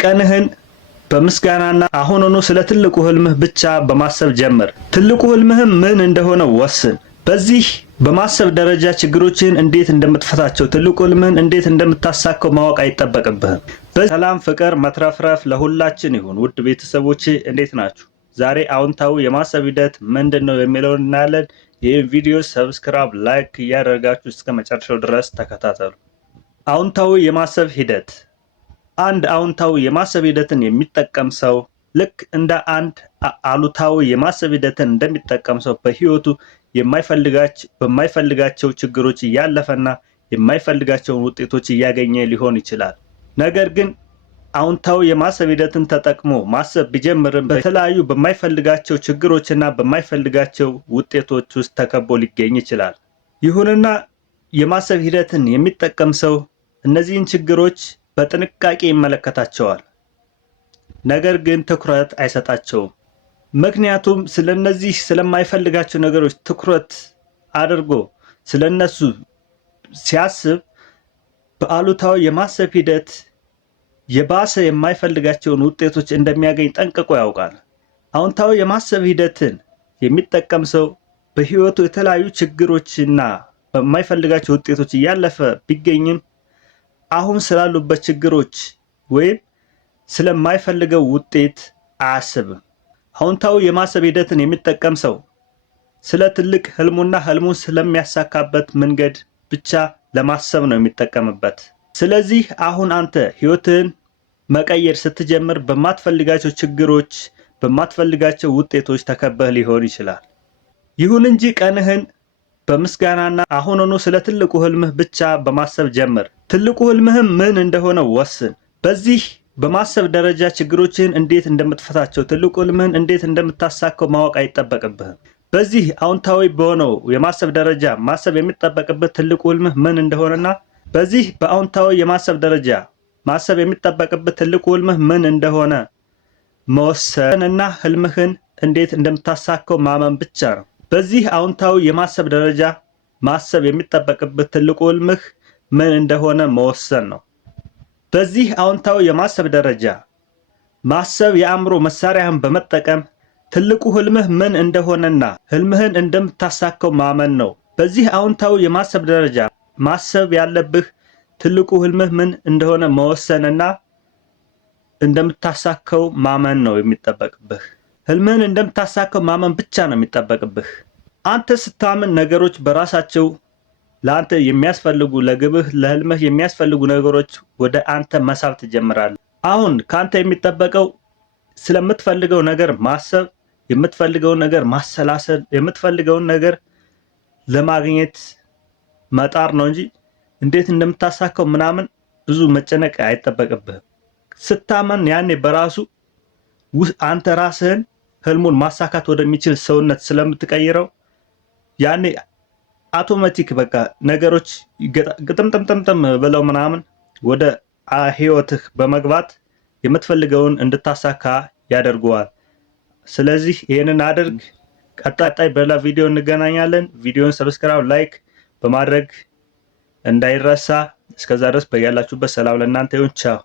ቀንህን በምስጋናና አሁኑኑ ስለ ትልቁ ህልምህ ብቻ በማሰብ ጀምር። ትልቁ ህልምህም ምን እንደሆነ ወስን። በዚህ በማሰብ ደረጃ ችግሮችን እንዴት እንደምትፈታቸው፣ ትልቁ ህልምህን እንዴት እንደምታሳካው ማወቅ አይጠበቅብህም። በሰላም ፍቅር፣ መትረፍረፍ ለሁላችን ይሁን። ውድ ቤተሰቦቼ እንዴት ናችሁ? ዛሬ አዎንታዊ የማሰብ ሂደት ምንድነው የሚለውን እናያለን። ይህን ቪዲዮ ሰብስክራይብ፣ ላይክ እያደረጋችሁ እስከ መጨረሻው ድረስ ተከታተሉ። አዎንታዊ የማሰብ ሂደት። አንድ አዎንታዊ የማሰብ ሂደትን የሚጠቀም ሰው ልክ እንደ አንድ አሉታዊ የማሰብ ሂደትን እንደሚጠቀም ሰው በህይወቱ በማይፈልጋቸው ችግሮች እያለፈና የማይፈልጋቸውን ውጤቶች እያገኘ ሊሆን ይችላል። ነገር ግን አዎንታዊ የማሰብ ሂደትን ተጠቅሞ ማሰብ ቢጀምርም በተለያዩ በማይፈልጋቸው ችግሮችና በማይፈልጋቸው ውጤቶች ውስጥ ተከቦ ሊገኝ ይችላል። ይሁንና የማሰብ ሂደትን የሚጠቀም ሰው እነዚህን ችግሮች በጥንቃቄ ይመለከታቸዋል። ነገር ግን ትኩረት አይሰጣቸውም። ምክንያቱም ስለነዚህ ስለማይፈልጋቸው ነገሮች ትኩረት አድርጎ ስለነሱ ሲያስብ በአሉታዊ የማሰብ ሂደት የባሰ የማይፈልጋቸውን ውጤቶች እንደሚያገኝ ጠንቅቆ ያውቃል። አዎንታዊ የማሰብ ሂደትን የሚጠቀም ሰው በህይወቱ የተለያዩ ችግሮችና በማይፈልጋቸው ውጤቶች እያለፈ ቢገኝም አሁን ስላሉበት ችግሮች ወይም ስለማይፈልገው ውጤት አያስብም። አዎንታዊ የማሰብ ሂደትን የሚጠቀም ሰው ስለ ትልቅ ህልሙና ህልሙን ስለሚያሳካበት መንገድ ብቻ ለማሰብ ነው የሚጠቀምበት። ስለዚህ አሁን አንተ ህይወትህን መቀየር ስትጀምር በማትፈልጋቸው ችግሮች፣ በማትፈልጋቸው ውጤቶች ተከበህ ሊሆን ይችላል። ይሁን እንጂ ቀንህን በምስጋናና አሁኑኑ ስለ ትልቁ ህልምህ ብቻ በማሰብ ጀምር። ትልቁ ህልምህም ምን እንደሆነ ወስን። በዚህ በማሰብ ደረጃ ችግሮችን እንዴት እንደምትፈታቸው፣ ትልቁ ህልምህን እንዴት እንደምታሳካው ማወቅ አይጠበቅብህም። በዚህ አዎንታዊ በሆነው የማሰብ ደረጃ ማሰብ የሚጠበቅብህ ትልቁ ህልምህ ምን እንደሆነና በዚህ በአዎንታዊ የማሰብ ደረጃ ማሰብ የሚጠበቅብህ ትልቁ ህልምህ ምን እንደሆነ መወሰንና ህልምህን እንዴት እንደምታሳካው ማመን ብቻ ነው። በዚህ አዎንታዊ የማሰብ ደረጃ ማሰብ የሚጠበቅብህ ትልቁ ህልምህ ምን እንደሆነ መወሰን ነው። በዚህ አዎንታዊ የማሰብ ደረጃ ማሰብ የአእምሮ መሳሪያህን በመጠቀም ትልቁ ህልምህ ምን እንደሆነና ህልምህን እንደምታሳካው ማመን ነው። በዚህ አዎንታዊ የማሰብ ደረጃ ማሰብ ያለብህ ትልቁ ህልምህ ምን እንደሆነ መወሰንና እንደምታሳካው ማመን ነው የሚጠበቅብህ። ህልምህን እንደምታሳካው ማመን ብቻ ነው የሚጠበቅብህ። አንተ ስታምን ነገሮች በራሳቸው ለአንተ የሚያስፈልጉ ለግብህ ለህልምህ የሚያስፈልጉ ነገሮች ወደ አንተ መሳብ ትጀምራለህ። አሁን ከአንተ የሚጠበቀው ስለምትፈልገው ነገር ማሰብ፣ የምትፈልገውን ነገር ማሰላሰል፣ የምትፈልገውን ነገር ለማግኘት መጣር ነው እንጂ እንዴት እንደምታሳካው ምናምን ብዙ መጨነቅ አይጠበቅብህም። ስታመን ያኔ በራሱ አንተ ራስህን ህልሙን ማሳካት ወደሚችል ሰውነት ስለምትቀይረው ያኔ አውቶማቲክ በቃ ነገሮች ግጥምጥምጥምጥም ብለው ምናምን ወደ ህይወትህ በመግባት የምትፈልገውን እንድታሳካ ያደርገዋል። ስለዚህ ይህንን አድርግ። ቀጣይ በሌላ ቪዲዮ እንገናኛለን። ቪዲዮን ሰብስክራይብ፣ ላይክ በማድረግ እንዳይረሳ። እስከዛ ድረስ በያላችሁበት ሰላም ለእናንተ ይሁን። ቻው።